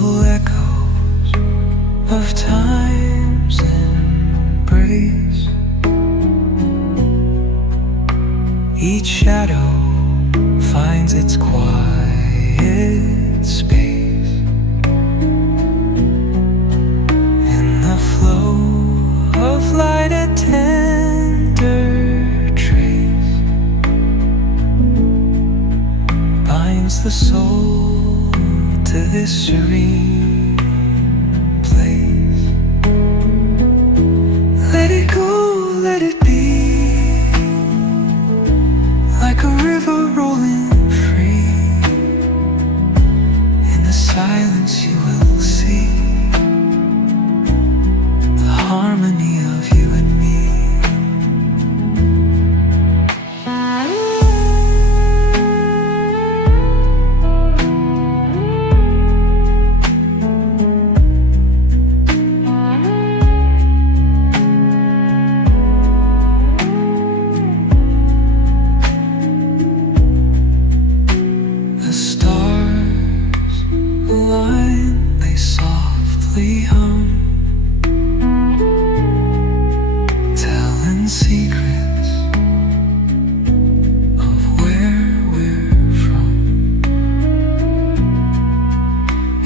gentle echoes of time's embrace. Each shadow finds its quiet space in the flow of light, a tender trace binds the soul to this serene place. Let it go, let it be, like a river rolling free. In the silence you will see the harmony of you and me. The stars align, they softly hum, telling secrets of where we're from.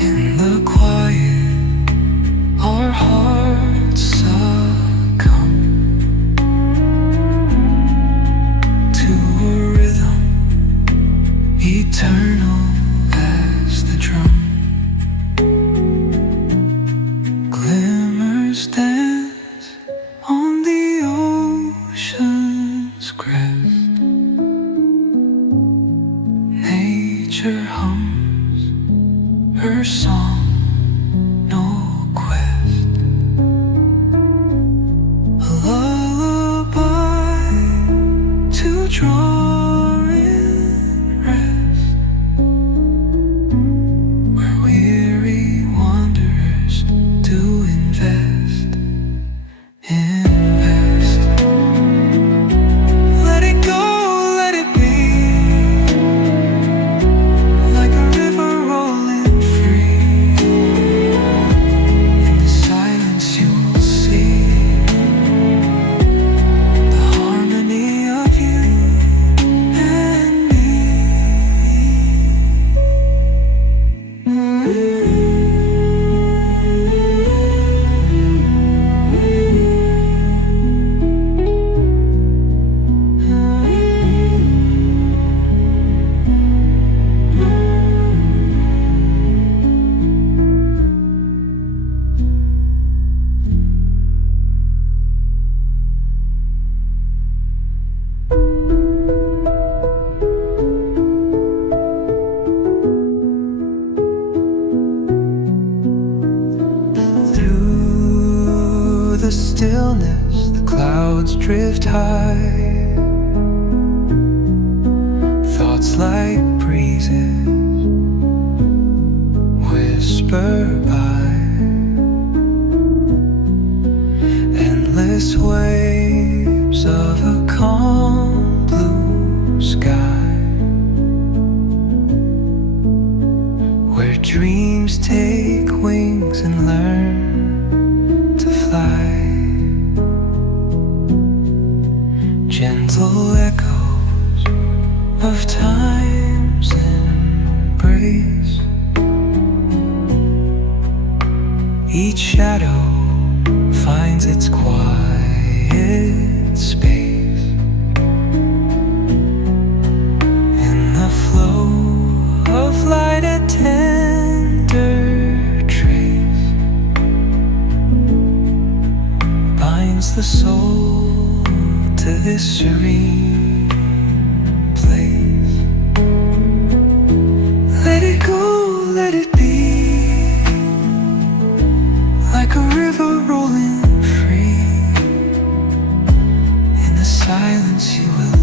In the quiet, our hearts succumb to a rhythm eternal as the drum. Glimmers dance on the ocean's crest. Nature hums her song, no quest. A lullaby to draw in rest, where weary wanderers do invest. Let it go, let it be, like a river rolling free. In the silence you will see the harmony of you and me. Through the stillness, the clouds drift high. Thoughts like breezes whisper by. Endless waves of a calm blue sky, where dreams take wings and learn to fly. Gentle echoes of time's embrace. Each shadow finds its quiet space in the flow of light, a tender trace binds the soul to this serene place. Let it go, let it be, like a river rolling free. In the silence you will